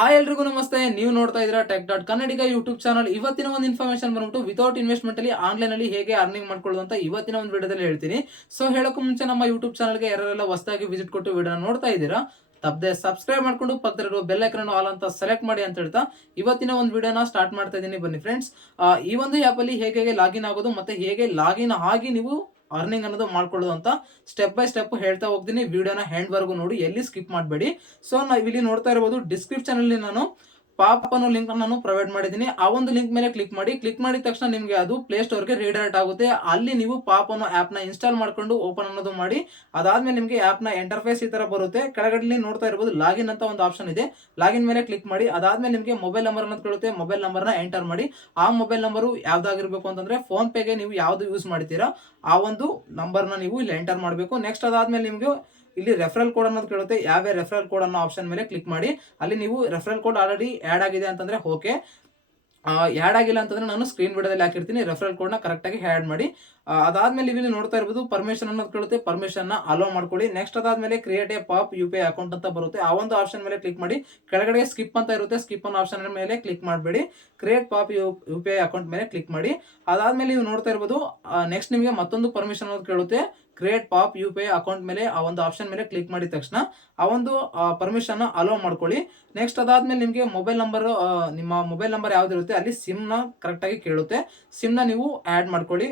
Hi ಎಲ್ರಿಗೂ ನಮಸ್ತೆ. ನೀವು ನೋಡ್ತಾ ಇದ್ದೀರಾ tech dot Kannadiga YouTube channel ಇವತ್ತಿನ ಒಂದು ಇನ್ಫಾರ್ಮೇಶನ್ ಬಂದ್ಬಿಟ್ಟು ವಿತೌಟ್ ಇನ್ವೆಸ್ಟ್ಮೆಂಟ್ ಅಲ್ಲಿ ಆನ್ಲೈನ್ ಅಲ್ಲಿ ಹೇಗೆ ಅರ್ನಿಂಗ್ ಮಾಡ್ಕೊಳ್ಳೋದು ಅಂತ ಇವತ್ತಿನ ಒಂದು ವಿಡಿಯೋದಲ್ಲಿ ಹೇಳ್ತೀನಿ. ಸೊ ಹೇಳೋಕ್ಕೂ ಮುಂಚೆ ನಮ್ಮ ಯೂಟ್ಯೂಬ್ ಚಾನಲ್ಗೆ ಯಾರೆಲ್ಲ ಹೊಸದಾಗಿ ವಿಸಿಟ್ ಕೊಟ್ಟು ವಿಡಿಯೋ ನೋಡ್ತಾ ಇದ್ದೀರಾ, ತಪ್ಪದೆ ಸಬ್ಸ್ಕ್ರೈಬ್ ಮಾಡ್ಕೊಂಡು ಪಕ್ಕದಲ್ಲಿರೋ ಬೆಲ್ ಐಕನ್ ಆಲ್ ಅಂತ ಸೆಲೆಕ್ಟ್ ಮಾಡಿ ಅಂತ ಹೇಳ್ತಾ ಇವತ್ತಿನ ಒಂದು ವಿಡಿಯೋನ ಸ್ಟಾರ್ಟ್ ಮಾಡ್ತಾ ಇದ್ದೀನಿ. ಬನ್ನಿ ಫ್ರೆಂಡ್ಸ್ ಈ ಒಂದು ಆ್ಯಪಲ್ಲಿ ಹೇಗೆ ಲಾಗಿನ್ ಆಗೋದು ಮತ್ತೆ ಹೇಗೆ ಲಾಗಿನ್ ಆಗಿ ನೀವು ಅರ್ನಿಂಗ್ ಅನ್ನೋದು ಮಾಡ್ಕೊಳ್ಳೋದು ಅಂತ ಸ್ಟೆಪ್ ಬೈ ಸ್ಟೆಪ್ ಹೇಳ್ತಾ ಹೋಗ್ತೀನಿ. ವಿಡಿಯೋನ ಹ್ಯಾಂಡ್ ವರ್ಗು ನೋಡಿ, ಎಲ್ಲಿ ಸ್ಕಿಪ್ ಮಾಡಬೇಡಿ. ಸೊ ನಾವು ಇಲ್ಲಿ ನೋಡ್ತಾ ಇರಬಹುದು ಡಿಸ್ಕ್ರಿಪ್ಷನ್ ಅಲ್ಲಿ ನಾನು ಪಾಪ್ ಅನ್ನೋ ಲಿಂಕ್ ನಾನು ಪ್ರೊವೈಡ್ ಮಾಡಿದ್ದೀನಿ. ಆ ಒಂದು ಲಿಂಕ್ ಮೇಲೆ ಕ್ಲಿಕ್ ಮಾಡಿ ಕ್ಲಿಕ್ ಮಾಡಿದ ತಕ್ಷಣ ನಿಮಗೆ ಅದು ಪ್ಲೇ ಸ್ಟೋರ್ಗೆ ರೀಡೈರೆಕ್ಟ್ ಆಗುತ್ತೆ. ಅಲ್ಲಿ ನೀವು ಪಾಪ್ ಅನ್ನೋ ಆ್ಯಪ್ನ ಇನ್ಸ್ಟಾಲ್ ಮಾಡ್ಕೊಂಡು ಓಪನ್ ಅನ್ನೋದು ಮಾಡಿ, ಅದಾದ್ಮೇಲೆ ನಿಮಗೆ ಆ್ಯಪ್ನ ಎಂಟರ್ಫೇಸ್ ಈ ತರ ಬರುತ್ತೆ. ಕೆಳಗಡೆ ನೋಡ್ತಾ ಇರಬಹುದು ಲಾಗಿನ್ ಅಂತ ಒಂದು ಆಪ್ಷನ್ ಇದೆ. ಲಾಗಿನ್ ಮೇಲೆ ಕ್ಲಿಕ್ ಮಾಡಿ, ಅದಾದ್ಮೇಲೆ ನಿಮಗೆ ಮೊಬೈಲ್ ನಂಬರ್ ಅನ್ನೋದು ಕೇಳುತ್ತೆ. ಮೊಬೈಲ್ ನಂಬರ್ನ ಎಂಟರ್ ಮಾಡಿ. ಆ ಮೊಬೈಲ್ ನಂಬರು ಯಾವ್ದಾಗಿರ್ಬೇಕು ಅಂತಂದ್ರೆ ಫೋನ್ ಪೇಗೆ ನೀವು ಯಾವ್ದು ಯೂಸ್ ಮಾಡ್ತೀರಾ, ಆ ಒಂದು ನಂಬರ್ನ ನೀವು ಇಲ್ಲಿ ಎಂಟರ್ ಮಾಡಬೇಕು. ನೆಕ್ಸ್ಟ್ ಅದಾದ್ಮೇಲೆ ನಿಮಗೆ ಇಲ್ಲಿ ರೆಫರಲ್ ಕೋಡ್ ಅನ್ನೋದು ಕೇಳುತ್ತೆ. ಯಾವ ರೆಫರಲ್ ಕೋಡ್ ಅನ್ನೋ ಆಪ್ಷನ್ ಮೇಲೆ ಕ್ಲಿಕ್ ಮಾಡಿ. ಅಲ್ಲಿ ನೀವು ರೆಫರಲ್ ಕೋಡ್ ಆಲ್ರೆಡಿ ಆ್ಯಡ್ ಆಗಿದೆ ಅಂತಂದ್ರೆ ಓಕೆ ಆ್ಯಡ್ ಆಗಿಲ್ಲ ಅಂತಂದ್ರೆ ನಾನು ಸ್ಕ್ರೀನ್ ವಿಡಿಯೋದಲ್ಲಿ ಹಾಕಿರ್ತೀನಿ. ರೆಫರಲ್ ಕೋಡ್ನ ಕರೆಕ್ಟಾಗಿ ಆ್ಯಡ್ ಮಾಡಿ. ಅದಾದ್ಮೇಲೆ ಇಲ್ಲಿ ನೋಡ್ತಾ ಇರ್ಬೋದು ಪರ್ಮಿಷನ್ ಅನ್ನೋದು ಕೇಳುತ್ತೆ. ಪರ್ಮಿಷನ್ನ ಅಲೋ ಮಾಡ್ಕೊಳ್ಳಿ. ನೆಕ್ಸ್ಟ್ ಅದಾದ್ಮೇಲೆ create a Pop U P I account ಅಂತ ಬರುತ್ತೆ. ಆ ಒಂದು ಆಪ್ಷನ್ ಮೇಲೆ ಕ್ಲಿಕ್ ಮಾಡಿ. ಕೆಳಗಡೆ ಸ್ಕಿಪ್ ಅಂತ ಇರುತ್ತೆ. ಸ್ಕಿಪ್ ಅನ್ನೋ ಆಪ್ಷನ್ ಮೇಲೆ ಕ್ಲಿಕ್ ಮಾಡಬೇಡಿ. Create Pop U U P I account ಮೇಲೆ ಕ್ಲಿಕ್ ಮಾಡಿ. ಅದಾದ್ಮೇಲೆ ನೀವು ನೋಡ್ತಾ ಇರ್ಬೋದು ನೆಕ್ಸ್ಟ್ ನಿಮಗೆ ಮತ್ತೊಂದು ಪರ್ಮಿಷನ್ ಅನ್ನೋದು ಕೇಳುತ್ತೆ. Create pop U P I account ಮೇಲೆ ಆ ಒಂದು ಆಪ್ಷನ್ ಮೇಲೆ ಕ್ಲಿಕ್ ಮಾಡಿದ ತಕ್ಷಣ ಆ ಒಂದು ಪರ್ಮಿಷನ್ ಅಲೋ ಮಾಡ್ಕೊಳ್ಳಿ. ನೆಕ್ಸ್ಟ್ ಅದಾದ್ಮೇಲೆ ನಿಮಗೆ ಮೊಬೈಲ್ ನಂಬರ್ ನಿಮ್ಮ ಮೊಬೈಲ್ ನಂಬರ್ ಯಾವ್ದಿರುತ್ತೆ ಅಲ್ಲಿ ಸಿಮ್ನ ಕರೆಕ್ಟಾಗಿ ಕೇಳುತ್ತೆ. ಸಿಮ್ನ ನೀವು ಆ್ಯಡ್ ಮಾಡ್ಕೊಳ್ಳಿ.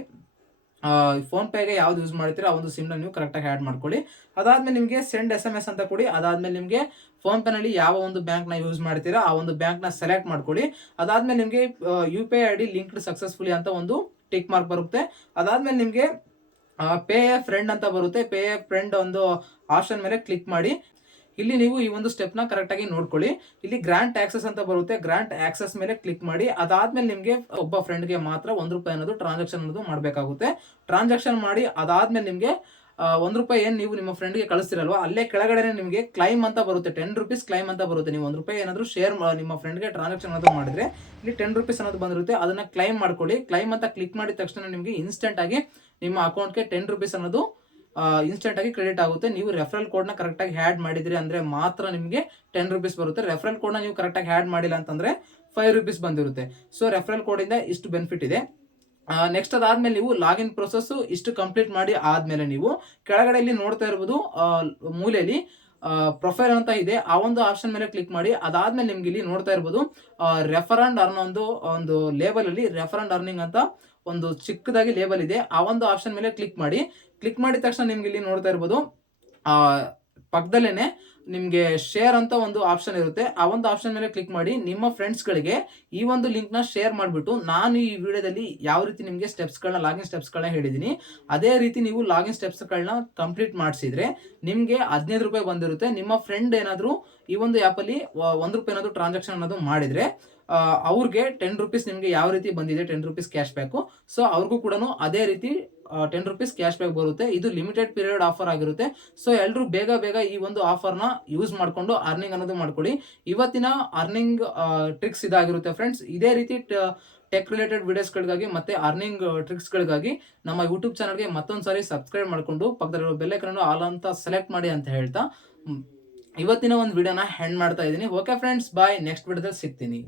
ಫೋನ್ ಪೇಗೆ ಯಾವ್ದು ಯೂಸ್ ಮಾಡ್ತೀರಾ ಆ ಒಂದು ಸಿಮ್ನ ನೀವು ಕರೆಕ್ಟಾಗಿ ಆ್ಯಡ್ ಮಾಡ್ಕೊಳ್ಳಿ. ಅದಾದ್ಮೇಲೆ ನಿಮಗೆ ಸೆಂಡ್ ಎಸ್ ಎಂ ಎಸ್ ಅಂತ ಕೊಡಿ. ಅದಾದ್ಮೇಲೆ ನಿಮಗೆ ಫೋನ್ ಪೇನಲ್ಲಿ ಯಾವ ಒಂದು ಬ್ಯಾಂಕ್ನ ಯೂಸ್ ಮಾಡ್ತೀರಾ ಆ ಒಂದು ಬ್ಯಾಂಕ್ನ ಸೆಲೆಕ್ಟ್ ಮಾಡ್ಕೊಳ್ಳಿ. ಅದಾದ್ಮೇಲೆ ನಿಮಗೆ U P I I D linked successfully ಅಂತ ಒಂದು ಟಿಕ್ ಮಾರ್ಕ್ ಬರುತ್ತೆ. ಅದಾದ್ಮೇಲೆ ನಿಮಗೆ ಪೇ ಎ ಫ್ರೆಂಡ್ ಅಂತ ಬರುತ್ತೆ. ಪೇ ಎ ಫ್ರೆಂಡ್ ಒಂದು ಆಪ್ಷನ್ ಮೇಲೆ ಕ್ಲಿಕ್ ಮಾಡಿ. ಇಲ್ಲಿ ನೀವು ಈ ಒಂದು ಸ್ಟೆಪ್ನ ಕರೆಕ್ಟಾಗಿ ನೋಡ್ಕೊಳ್ಳಿ. ಇಲ್ಲಿ ಗ್ರ್ಯಾಂಟ್ ಆಕ್ಸೆಸ್ ಅಂತ ಬರುತ್ತೆ. ಗ್ರ್ಯಾಂಟ್ ಆಕ್ಸೆಸ್ ಮೇಲೆ ಕ್ಲಿಕ್ ಮಾಡಿ. ಅದಾದ್ಮೇಲೆ ನಿಮಗೆ ಒಬ್ಬ ಫ್ರೆಂಡ್ಗೆ ಮಾತ್ರ ಒಂದು ರೂಪಾಯಿ ಅನ್ನೋದು ಟ್ರಾನ್ಸಾಕ್ಷನ್ ಅನ್ನೋದು ಮಾಡಬೇಕಾಗುತ್ತೆ. ಟ್ರಾನ್ಸಾಕ್ಷನ್ ಮಾಡಿ, ಅದಾದ್ಮೇಲೆ ನಿಮಗೆ ಒಂದು ರೂಪಾಯಿ ಏನು ನೀವು ನಿಮ್ಮ ಫ್ರೆಂಡ್ಗೆ ಕಳಿಸ್ತಿರಲ್ವಾ, ಅಲ್ಲೇ ಕೆಳಗಡೆ ನಿಮಗೆ ಕ್ಲೈಮ್ ಅಂತ ಬರುತ್ತೆ. ಟೆನ್ ರುಪೀಸ್ ಕ್ಲೈಮ್ ಅಂತ ಬರುತ್ತೆ. ನೀವು ಒಂದು ರೂಪಾಯಿ ಏನಾದರೂ ಶೇರ್ ನಿಮ್ಮ ಫ್ರೆಂಡ್ಗೆ ಟ್ರಾನ್ಸಾಕ್ಷನ್ ಅನ್ನೋದು ಮಾಡಿದ್ರೆ, ಇಲ್ಲಿ ಟೆನ್ ರುಪೀಸ್ ಅನ್ನೋದು ಬಂದಿರುತ್ತೆ. ಅದನ್ನ ಕ್ಲೈಮ್ ಮಾಡ್ಕೊಳ್ಳಿ. ಕ್ಲೈಮ್ ಅಂತ ಕ್ಲಿಕ್ ಮಾಡಿದ ತಕ್ಷಣ ನಿಮಗೆ ಇನ್ಸ್ಟೆಂಟ್ ಆಗಿ ನಿಮ್ಮ ಅಕೌಂಟ್ಗೆ ಟೆನ್ ರುಪೀಸ್ ಅನ್ನೋದು ಇನ್ಸ್ಟೆಂಟ್ ಆಗಿ ಕ್ರೆಡಿಟ್ ಆಗುತ್ತೆ. ನೀವು ರೆಫರಲ್ ಕೋಡ್ನ ಕರೆಕ್ಟಾಗಿ ಹ್ಯಾಡ್ ಮಾಡಿದ್ರಿ ಅಂದ್ರೆ ಮಾತ್ರ ನಿಮಗೆ ಟೆನ್ ರುಪೀಸ್ ಬರುತ್ತೆ. ರೆಫರಲ್ ಕೋಡ್ನ ನೀವು ಕರೆಕ್ಟಾಗಿ ಹ್ಯಾಡ್ ಮಾಡಿಲ್ಲ ಅಂತಂದ್ರೆ ಫೈವ್ ರುಪೀಸ್ ಬಂದಿರುತ್ತೆ. ಸೊ ರೆಫರಲ್ ಕೋಡಿಂದ ಇಷ್ಟು ಬೆನಿಫಿಟ್ ಇದೆ. ನೆಕ್ಸ್ಟ್ ಅದಾದಮೇಲೆ ನೀವು ಲಾಗಿನ್ ಪ್ರೊಸೆಸ್ ಇಷ್ಟು ಕಂಪ್ಲೀಟ್ ಮಾಡಿ ಆದಮೇಲೆ ನೀವು ಕೆಳಗಡೆ ಇಲ್ಲಿ ನೋಡ್ತಾ ಇರ್ಬೋದು ಮೂಲೆಯಲ್ಲಿ ಪ್ರೊಫೈಲ್ ಅಂತ ಇದೆ. ಆ ಒಂದು ಆಪ್ಷನ್ ಮೇಲೆ ಕ್ಲಿಕ್ ಮಾಡಿ. ಅದಾದ್ಮೇಲೆ ನಿಮ್ಗೆ ಇಲ್ಲಿ ನೋಡ್ತಾ ಇರ್ಬೋದು ರೆಫರಂಡ್ ಅರ್ನ್ ಒಂದು ಒಂದು ಲೇಬಲ್ ಅಲ್ಲಿ ರೆಫರಂಡ್ ಅರ್ನಿಂಗ್ ಅಂತ ಒಂದು ಚಿಕ್ಕದಾಗಿ ಲೇಬಲ್ ಇದೆ. ಆ ಒಂದು ಆಪ್ಷನ್ ಮೇಲೆ ಕ್ಲಿಕ್ ಮಾಡಿ. ಕ್ಲಿಕ್ ಮಾಡಿದ ತಕ್ಷಣ ನಿಮ್ಗೆ ಇಲ್ಲಿ ನೋಡ್ತಾ ಇರ್ಬೋದು ಪಕ್ಕದಲ್ಲೇನೆ ನಿಮಗೆ ಶೇರ್ ಅಂತ ಒಂದು ಆಪ್ಷನ್ ಇರುತ್ತೆ. ಆ ಒಂದು ಆಪ್ಷನ್ ಮೇಲೆ ಕ್ಲಿಕ್ ಮಾಡಿ ನಿಮ್ಮ ಫ್ರೆಂಡ್ಸ್ಗಳಿಗೆ ಈ ಒಂದು ಲಿಂಕ್ನ ಶೇರ್ ಮಾಡಿಬಿಟ್ಟು ನಾನು ಈ ವಿಡಿಯೋದಲ್ಲಿ ಯಾವ ರೀತಿ ನಿಮಗೆ ಸ್ಟೆಪ್ಸ್ಗಳನ್ನ ಲಾಗಿನ್ ಸ್ಟೆಪ್ಸ್ಗಳನ್ನ ಹೇಳಿದ್ದೀನಿ. ಅದೇ ರೀತಿ ನೀವು ಲಾಗಿನ್ ಸ್ಟೆಪ್ಸ್ಗಳನ್ನ ಕಂಪ್ಲೀಟ್ ಮಾಡಿಸಿದ್ರೆ ನಿಮಗೆ ಹದಿನೈದು ರೂಪಾಯಿ ಬಂದಿರುತ್ತೆ. ನಿಮ್ಮ ಫ್ರೆಂಡ್ ಏನಾದರೂ ಈ ಒಂದು ಆ್ಯಪಲ್ಲಿ ಒಂದು ರೂಪಾಯಿ ಏನಾದರೂ ಟ್ರಾನ್ಸಾಕ್ಷನ್ ಅನ್ನೋದು ಮಾಡಿದರೆ ಅವ್ರಿಗೆ ಟೆನ್ ರುಪೀಸ್ ನಿಮಗೆ ಯಾವ ರೀತಿ ಬಂದಿದೆ ten rupees cash back so ಅವ್ರಿಗೂ ಕೂಡ ಅದೇ ರೀತಿ ಟೆನ್ ರುಪೀಸ್ ಕ್ಯಾಶ್ ಬ್ಯಾಕ್ ಬರುತ್ತೆ. ಇದು ಲಿಮಿಟೆಡ್ ಪೀರಿಯಡ್ ಆಫರ್ ಆಗಿರುತ್ತೆ. ಸೊ ಎಲ್ಲರೂ ಬೇಗ ಬೇಗ ಈ ಒಂದು ಆಫರ್ನ ಯೂಸ್ ಮಾಡಿಕೊಂಡು ಅರ್ನಿಂಗ್ ಅನ್ನೋದು ಮಾಡ್ಕೊಳ್ಳಿ. ಇವತ್ತಿನ ಅರ್ನಿಂಗ್ ಟ್ರಿಕ್ಸ್ ಇದಾಗಿರುತ್ತೆ ಫ್ರೆಂಡ್ಸ್ ಇದೇ ರೀತಿ ಟೆಕ್ ರಿಲೇಟೆಡ್ ವಿಡಿಯೋಸ್ಗಳಿಗಾಗಿ ಮತ್ತೆ ಅರ್ನಿಂಗ್ ಟ್ರಿಕ್ಸ್ಗಳಿಗಾಗಿ ನಮ್ಮ ಯೂಟ್ಯೂಬ್ ಚಾನಲ್ಗೆ ಮತ್ತೊಂದು ಸಾರಿ ಸಬ್ಸ್ಕ್ರೈಬ್ ಮಾಡಿಕೊಂಡು ಪಕ್ಕದಲ್ಲಿರೋ ಬೆಲ್ಲೈಕನ್ನು ಆಲ್ ಅಂತ ಸೆಲೆಕ್ಟ್ ಮಾಡಿ ಅಂತ ಹೇಳ್ತಾ ಇವತ್ತಿನ ಒಂದು ವಿಡಿಯೋನ ಹೆಂಡ್ ಮಾಡ್ತಾ ಇದ್ದೀನಿ. ಓಕೆ ಫ್ರೆಂಡ್ಸ್ ಬಾಯ್ ನೆಕ್ಸ್ಟ್ ವಿಡಿಯೋದಲ್ಲಿ ಸಿಗ್ತೀನಿ.